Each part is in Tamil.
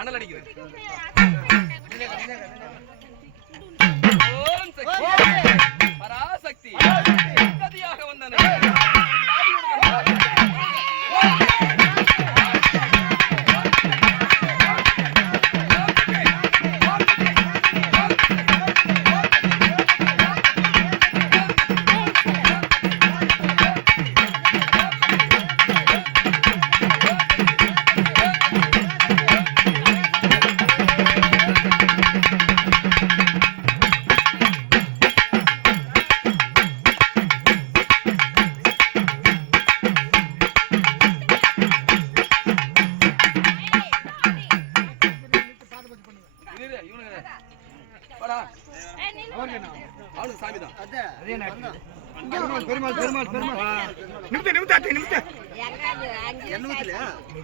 அனல் அடிக்குது. பராசக்தி கதியாக வந்தன.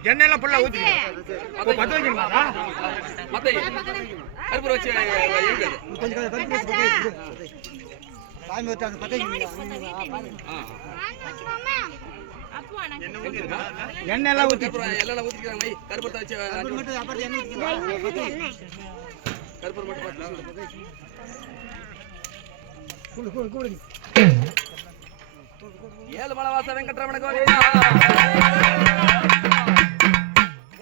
எண்ணெயெல்லாம் புள்ள ஊத்தி பத்த வைக்கணுமா? கருப்பூர் வச்சு எண்ணெயெல்லாம் ஊத்தி எல்லாம் ஊத்திக்கிறாங்க. கருப்பூரத்தை வச்சு கருப்பூர் மட்டும் ஏழு மலவாச வெங்கட்ரமண கோவிலா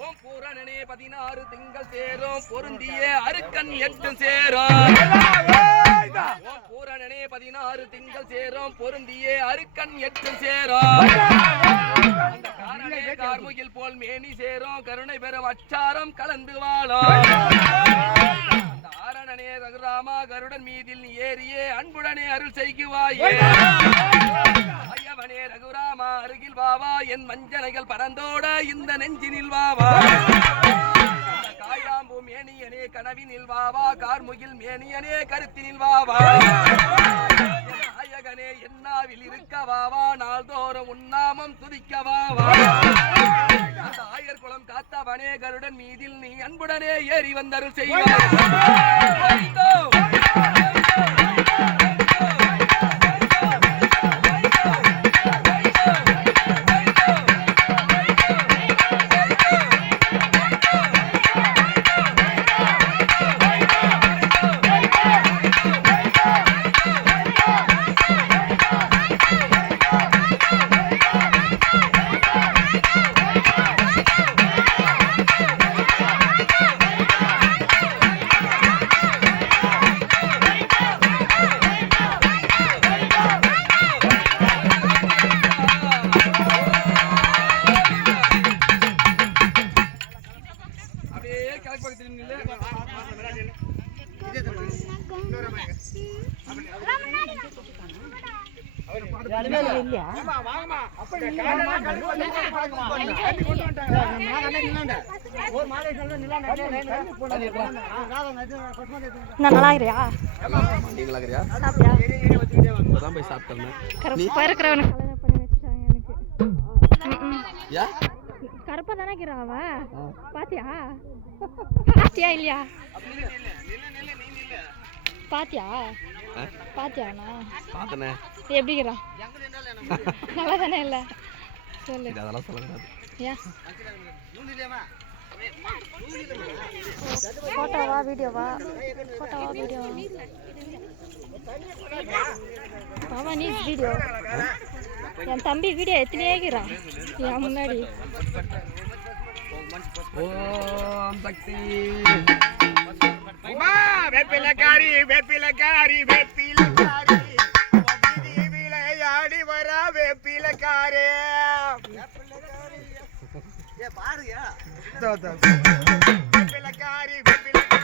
ஓம் பூரணனே 16 திங்கள் சேரும் பொருந்திய அருக்கன் 8 சேரும். ஓம் பூரணனே 16 திங்கள் சேரும் பொருந்திய அருக்கன் 8 சேரும். அந்த காரணே கார்முகில் போல் மேனி சேரும் கருணை பெறும் அச்சாரம் கலந்து வாழும். அந்த ஆரணனே ரகுராமா கருடன் மீதில் ஏறியே அன்புடனே அருள் செய்குவாயே. ஐயவனே ரகுராமா அருகில் வாவா என் மஞ்சனைகள் பறந்தோட இந்த நெஞ்சினில் வாவா. காயாம்பூ மேனியனே கனவினில் வாவா கார்முகில் மேனியனே கருத்தினில் வாவா. நாயகனே என்னாவில் இருக்க வாவா நாள்தோறும் உன்னாமம் துதிக்க வாவா. அந்த ஆயர் குளம் காத்தவனே கருடன் மீதில் நீ அன்புடனே ஏறி வந்தருள் செய்வாய். நல்லா இருக்கிறியா? கருப்பா இருக்கிறவன கல்யாணம் பண்ணி வச்சுட்டாங்க எனக்கு. கருப்பா தானே இருக்கிறாவ பாத்தியா? பாத்தியா இல்லையா? பாத்தியா? பாத்தியாண்ணா பாத்தனே எப்படி இருக்கிறா? நல்லா தானே இல்ல சொல்லு. அதெல்லாம் சொல்லக்கூடாது. ஏன் போட்டோவா வீடியோவா? போட்டோவா வீடியோ? ஆமா நீ வீடியோ. என் தம்பி வீடியோ எத்தனையே இருக்கிறான் என் முன்னாடி. ஓம் சக்தி வேப்பிலக்காரி வேப்பிலக்காரி வேப்பிலக்காரி விளையாடி வர வேப்பிலக்காரே பாருயா. வேப்பிலக்காரி வேப்பிலக்காரி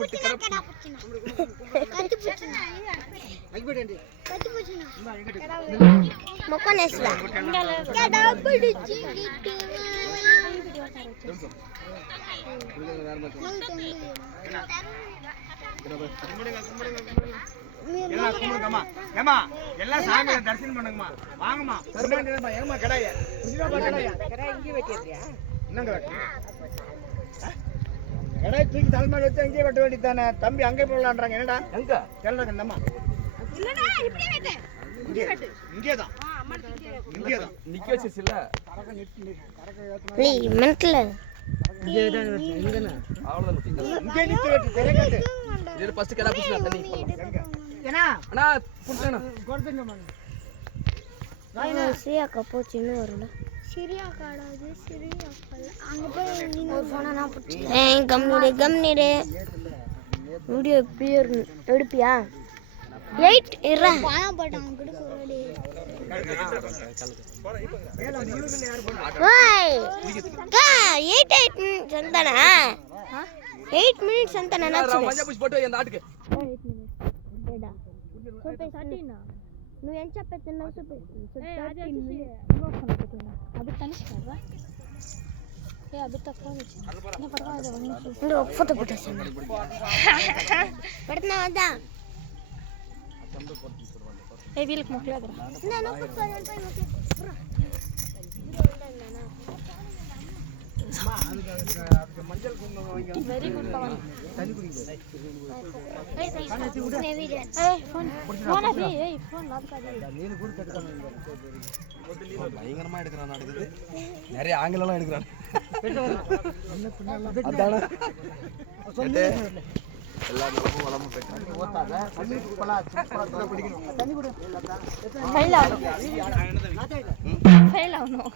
கும்பிட்டு எல்லாம் கும்பிடுங்கம்மா. ஏம்மா, எல்லாம் சாமியை தரிசனம் பண்ணுங்கம்மா. வாங்கம்மா. ஏம்மா கடாய என்னங்க வெட்டணும்? கடாய் தூக்கி தலைமையில் வச்சு அங்கேயே வெட்ட வேண்டியதானே. தம்பி அங்கே போடலான்றாங்க. என்னடா எங்க கேளுங்க இந்தம்மா. இங்கேதான் இங்கேதான் நிக்க வச்சிருச்சுல அவ்வளவுதான் இங்கே நிக்க வெட்டு தெரியாது. இது ஃபர்ஸ்ட் கடா புடிச்சா தண்ணி போடலாம் ஏன்னா அண்ணா புடிச்சேனா கொடுத்துங்கம்மா. சிரியாக்கா போச்சு இன்னும் வரல சிரியாக்காடாது சிரியாக்கா அங்க போய் ஒரு போனா நான் புடிச்சேன் கம்னிடு வீடியோ பியர் எடுப்பியா 8 இறா பாயம் போட்டாங்க கூட சொல்லடி ஓய் கா 8 சந்தனா 8 மினிட்ஸ் சந்தனா நான் மஞ்சள் பூசி போட்டு அந்த ஆட்டுக்கு 8 మినిట్స్ ఏడా కొంచెం సటినా నువ్వు ఎంత చెప్పేస్తున్నావు అది తనిష్ కదా ఏ అది తక్కువ వచ్చింది ఒక ఫోటో పెట్టేసాను పెడుతున్నా వద్దా ఏ వీళ్ళకి మొక్కలేదురా వెరీ గుడ్ పవన్ பயங்கரமா எடுக்கிறான் நடக்குது நிறைய ஆங்கிலம் எடுக்கிறான் அதான எல்லா நிலமும் வளமும் ஃபெயில் ஆகணும்